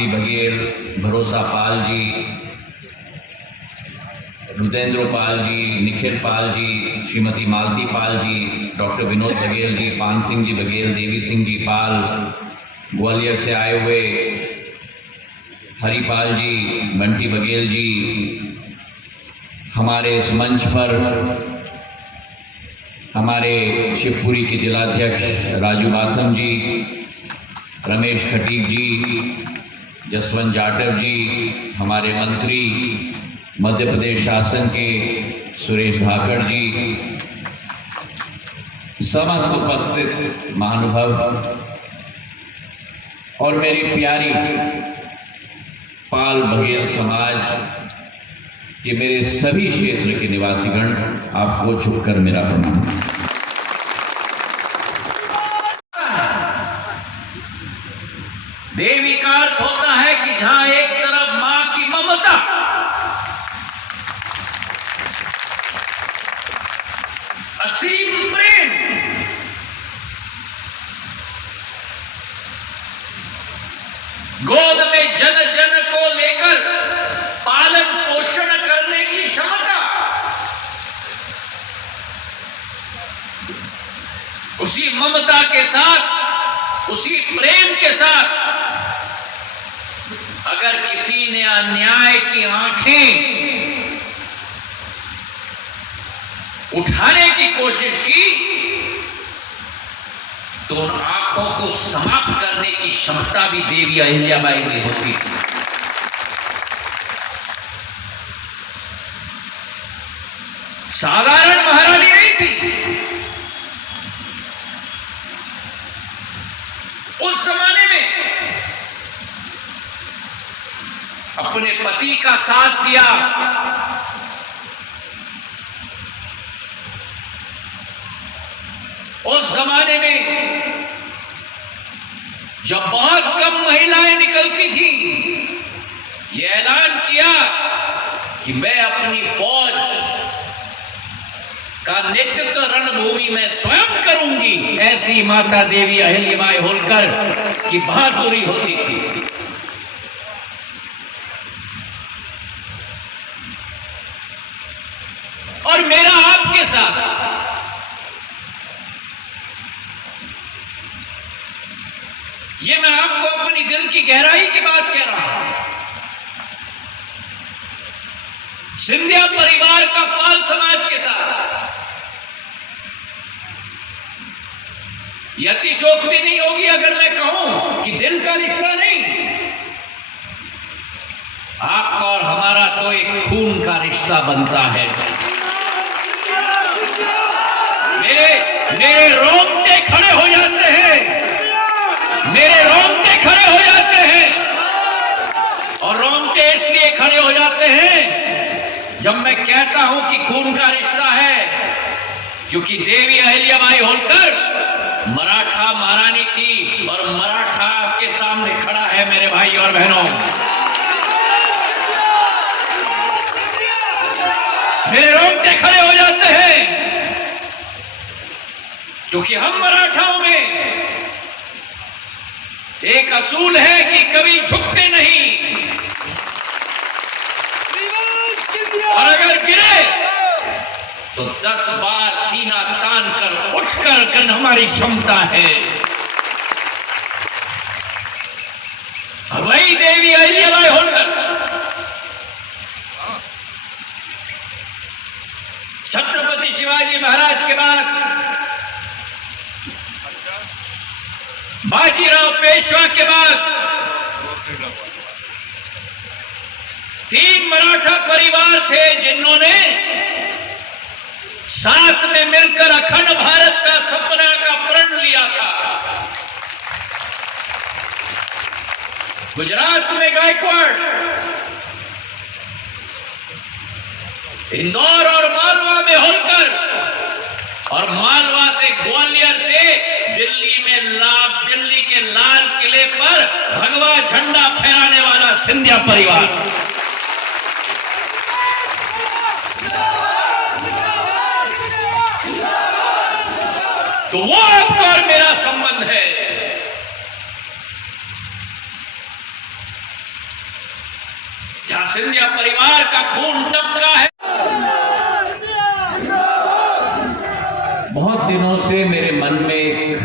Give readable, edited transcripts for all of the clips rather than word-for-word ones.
भाग्यश्री बघेल, भरोसा पाल जी, रुद्रेंद्र पाल जी, निखिल पाल जी, श्रीमती मालती पाल जी, डॉक्टर विनोद बघेल जी, पान सिंह जी बघेल, देवी सिंह जी पाल, ग्वालियर से आए हुए हरिपाल जी, बंटी बघेल जी, हमारे इस मंच पर हमारे शिवपुरी के जिलाध्यक्ष राजू बाथम जी, रमेश खटीक जी, जसवंत जाटव जी, हमारे मंत्री मध्य प्रदेश शासन के सुरेश धाकड़ जी, समस्त उपस्थित महानुभाव और मेरी प्यारी पाल बघेल समाज के मेरे सभी क्षेत्र के निवासीगण, आपको झुककर मेरा प्रणाम। देवी का अर्थ होता है कि जहां एक तरफ मां की ममता, असीम प्रेम, गोद में जन जन को लेकर पालन पोषण करने की क्षमता, उसी ममता के साथ, उसी प्रेम के साथ अगर किसी ने अन्याय की आंखें उठाने की कोशिश की तो उन आंखों को समाप्त करने की क्षमता भी देवी अहिल्याबाई में होती थी। साधारण महारानी नहीं थी। उस जमाने में अपने पति का साथ दिया, उस जमाने में जब बहुत कम महिलाएं निकलती थी, ये ऐलान किया कि मैं अपनी फौज का नेतृत्व रणभूमि में स्वयं करूंगी। ऐसी माता देवी अहिल्याबाई होलकर की बहादुरी होती थी। और मेरा आपके साथ ये मैं आपको अपनी दिल की गहराई की बात कह रहा हूं। सिंधिया परिवार का पाल समाज के साथ अतिशोक्ति नहीं होगी अगर मैं कहूं कि दिल का रिश्ता नहीं, आपका और हमारा तो एक खून का रिश्ता बनता है। मेरे रोंगटे खड़े हो जाते हैं, मेरे रोंगटे खड़े हो जाते हैं। और रोंगटे इसलिए खड़े हो जाते हैं जब मैं कहता हूं कि खून का रिश्ता है, क्योंकि देवी अहिल्याबाई होलकर मराठा महारानी थी और मराठा के सामने खड़ा है मेरे भाई और बहनों। मेरे रोंगटे खड़े हो जाते हैं क्योंकि हम मराठाओं में एक असूल है कि कभी झुकते नहीं, और अगर गिरे तो 10 बार सीना तान कर उठकर हमारी क्षमता है। वही देवी अहिल्याबाई होलकर छत्रपति शिवाजी महाराज के बाद बाजीराव पेशवा के बाद 3 मराठा परिवार थे जिन्होंने साथ में मिलकर अखंड भारत का सपना का प्रण लिया था। गुजरात में गायकवाड़, इंदौर और मालवा में होलकर, और मालवा से ग्वालियर से दिल्ली के लाल किले पर भगवा झंडा फहराने वाला सिंधिया परिवार। तो वो आपका और मेरा संबंध है। जहां सिंधिया परिवार का खून टपका है। बहुत दिनों से मेरे मन में एक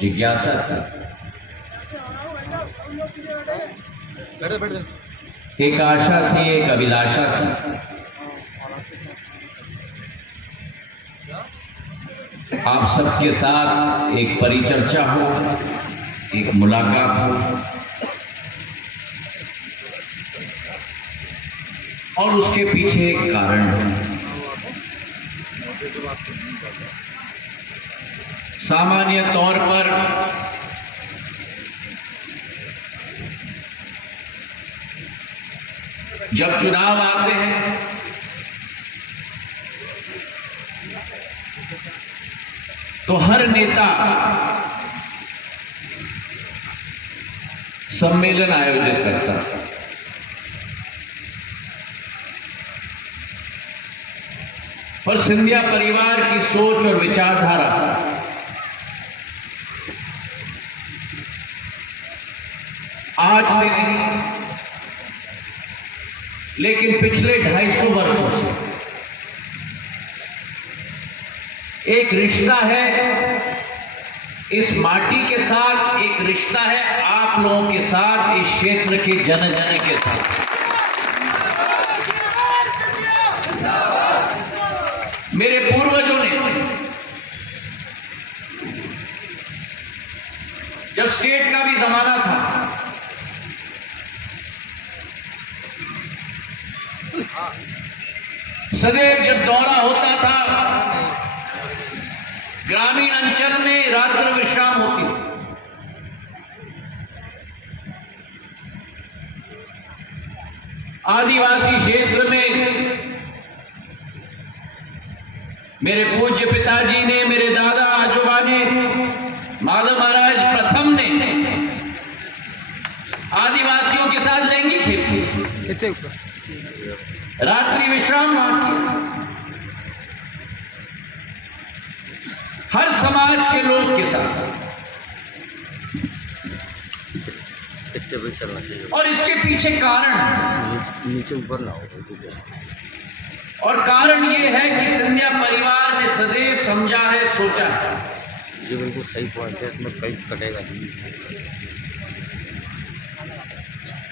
जिज्ञासा थी, एक आशा थी, एक अभिलाषा थी। आप सबके साथ एक परिचर्चा हो, एक मुलाकात हो, और उसके पीछे एक कारण है। सामान्य तौर पर जब चुनाव आते हैं तो हर नेता सम्मेलन आयोजित करता है। पर सिंधिया परिवार की सोच और विचारधारा आज से नहीं, लेकिन पिछले 250 वर्षों से एक रिश्ता है इस माटी के साथ, एक रिश्ता है आप लोगों के साथ, इस क्षेत्र के जन जन के साथ। मेरे पूर्वजों ने जब स्टेट का भी जमाना था, सदैव जब दौरा होता था, ग्रामीण अंचल में रात्रि विश्राम होती थी। आदिवासी क्षेत्र में मेरे पूज्य पिताजी ने, मेरे दादा आजोबा ने, माधव महाराज प्रथम ने आदिवासियों के साथ लैंगिक खेल, रात्रि विश्राम वहां किया। हर समाज के लोग के साथ, और इसके पीछे कारण नीचे ऊपर ना हो, और कारण ये है कि सिंधिया परिवार ने सदैव समझा है, सोचा है। ये बिल्कुल सही पॉइंट है, इसमें कहीं कटेगा नहीं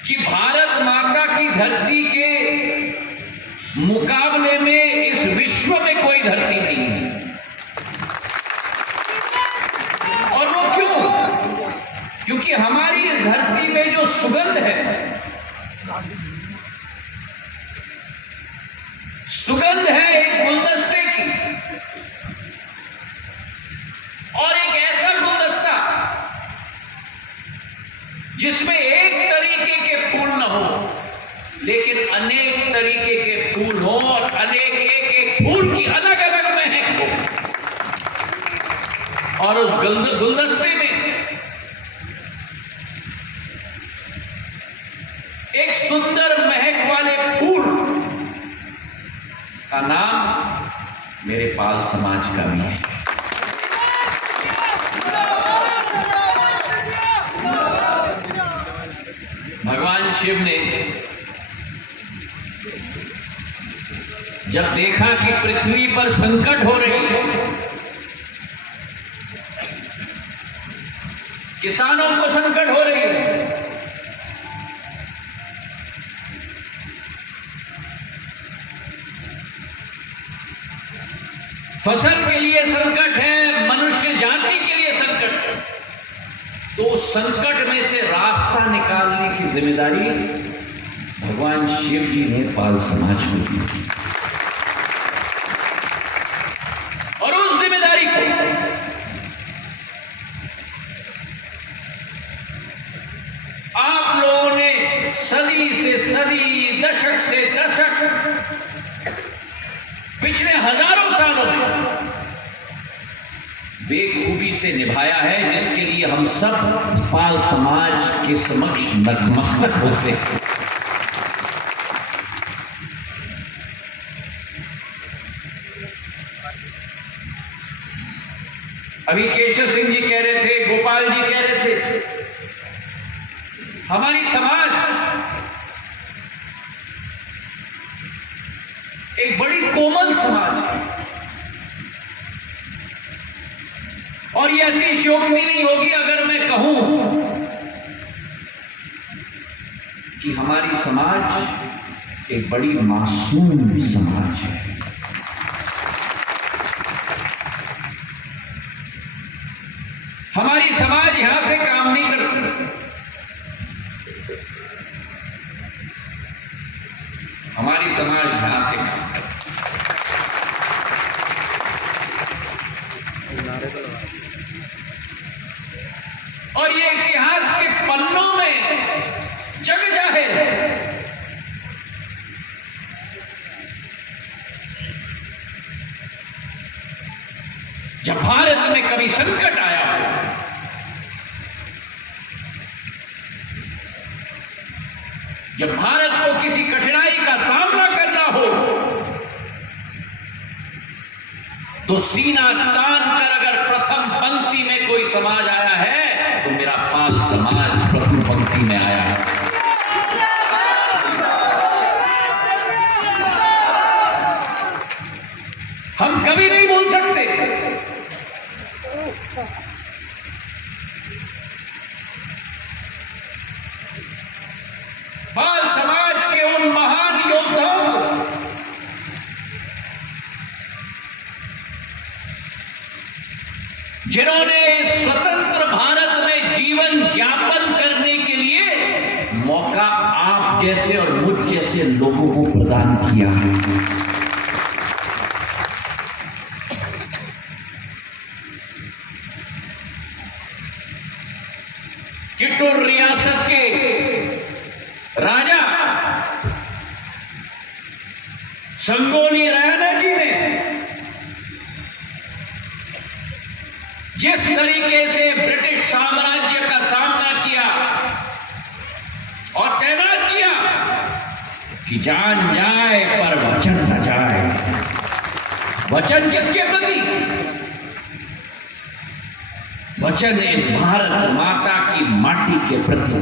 कि भारत माता की धरती के मुकाबले में इस विश्व में कोई धरती नहीं है। और वो क्यों? क्योंकि हमारी इस धरती में जो सुगंध है, सुगंध है एक गुलदस्ते की, और एक ऐसा गुलदस्ता जिसमें एक तरीके के फूल न हो, लेकिन अनेक तरीके के फूल हो, और अनेक एक एक फूल की अलग अलग महक हो, और उस गुलदस्ते में एक सुंदर महक वाले फूल का नाम मेरे पाल समाज का भी है। भगवान शिव ने जब देखा कि पृथ्वी पर संकट हो रही है, किसानों को संकट हो रही है, फसल के लिए संकट है, मनुष्य जाति के लिए संकट है, तो उस संकट में से रास्ता निकालने की जिम्मेदारी भगवान शिव जी ने पाल समाज को दी। और उस जिम्मेदारी को आप लोगों ने सदी से सदी, दशक से दशक, पिछले हजारों सालों में बेखूबी से निभाया है, जिसके लिए हम सब पाल समाज के समक्ष नतमस्तक होते हैं। अभी केशव सिंह जी कह रहे थे, गोपाल जी कह रहे थे, हमारी समाज एक बड़ी कोमल समाज है। और यह अतिशयोक्ति नहीं होगी अगर मैं कहूं कि हमारी समाज एक बड़ी मासूम समाज है। हमारी समाज यहां से काम नहीं करती। हमारी समाज यहां से काम करती। और ये इतिहास के पन्नों में जग जाहिर है। जब भारत में कभी संकट आया हो, जब भारत को किसी कठिनाई का सामना करना हो, तो सीना तान कर अगर प्रथम पंक्ति में कोई समाज आया है तो मेरा पाल समाज प्रथम पंक्ति में आया है। हम कभी नहीं बोल सकते पाल समाज के उन महान योद्धाओं को जिन्होंने स्वतंत्र भारत में जीवन यापन करने के लिए मौका आप जैसे और मुझ जैसे लोगों को प्रदान किया है। किट्टूर रियासत के राजा संगोली रायना जी ने जिस तरीके से ब्रिटिश साम्राज्य का सामना किया और तैनात किया कि जान जाए पर वचन न जाए। वचन किसके प्रति? वचन इस भारत माता की माटी के प्रति।